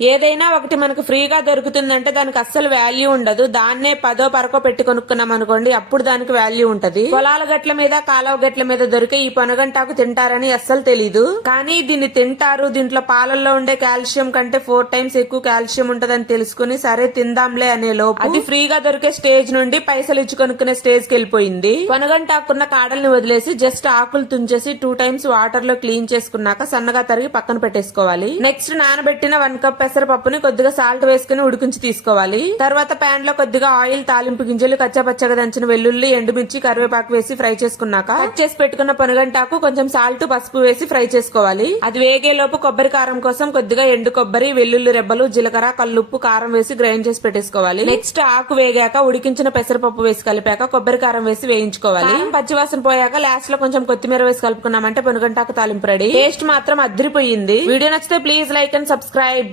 ఏదైనా ఒకటి మనకు ఫ్రీగా దొరుకుతుందంటే దానికి అస్సలు వాల్యూ ఉండదు. దాన్నే పదో పరకో పెట్టి కొనుక్కున్నాం అనుకోండి అప్పుడు దానికి వాల్యూ ఉంటది. పొలాల గట్ల మీద కాలువ గట్ల మీద దొరికే ఈ పొనగంటాకు తింటారని అస్సలు తెలీదు. కానీ దీన్ని తింటారు. దీంట్లో పాలల్లో ఉండే కాల్షియం కంటే ఫోర్ టైమ్స్ ఎక్కువ కాల్షియం ఉంటదని తెలుసుకుని సరే తిందాంలే అనే లోపు అది ఫ్రీగా దొరికే స్టేజ్ నుండి పైసలు ఇచ్చి కొనుక్కునే స్టేజ్కి వెళ్ళిపోయింది. పొనగంటాకున్న కాడల్ని వదిలేసి జస్ట్ ఆకులు తుంచేసి టూ టైమ్స్ వాటర్లో క్లీన్ చేసుకున్నాక సన్నగా తరిగి పక్కన పెట్టేసుకోవాలి. నెక్స్ట్ నానబెట్టిన వన్ కప్ పెసరపప్పుని కొద్దిగా సాల్ట్ వేసుకుని ఉడికించి తీసుకోవాలి. తర్వాత పాన్లో కొద్దిగా ఆయిల్ తాలింపు గింజలు కచ్చాపచ్చగా దంచిన వెల్లుల్లి ఎండుమిర్చి కరివేపాకు వేసి ఫ్రై చేసుకున్నాక కట్ చేసి పెట్టుకున్న పొనగంటాకు కొంచెం సాల్ట్ పసుపు వేసి ఫ్రై చేసుకోవాలి. అది వేగే లోపు కొబ్బరి కారం కోసం కొద్దిగా ఎండు కొబ్బరి వెల్లుల్లి రెబ్బలు జీలకర్ర కల్లుప్పు కారం వేసి గ్రైండ్ చేసి పెట్టేసుకోవాలి. నెక్స్ట్ ఆకు వేగాక ఉడికించిన పెసరపప్పు వేసి కలిపాక కొబ్బరి కారం వేసి వేయించుకోవాలి. పచ్చివాసన పోయాక లాస్ట్లో కొంచెం కొత్తిమీర వేసి కలుపుకున్నామంటే పొనుగంటాకు తాలింపు రెడీ. టేస్ట్ మాత్రం అద్దరిపోయింది వీడియో నచ్చితే ప్లీజ్ లైక్ అండ్ సబ్స్క్రైబ్.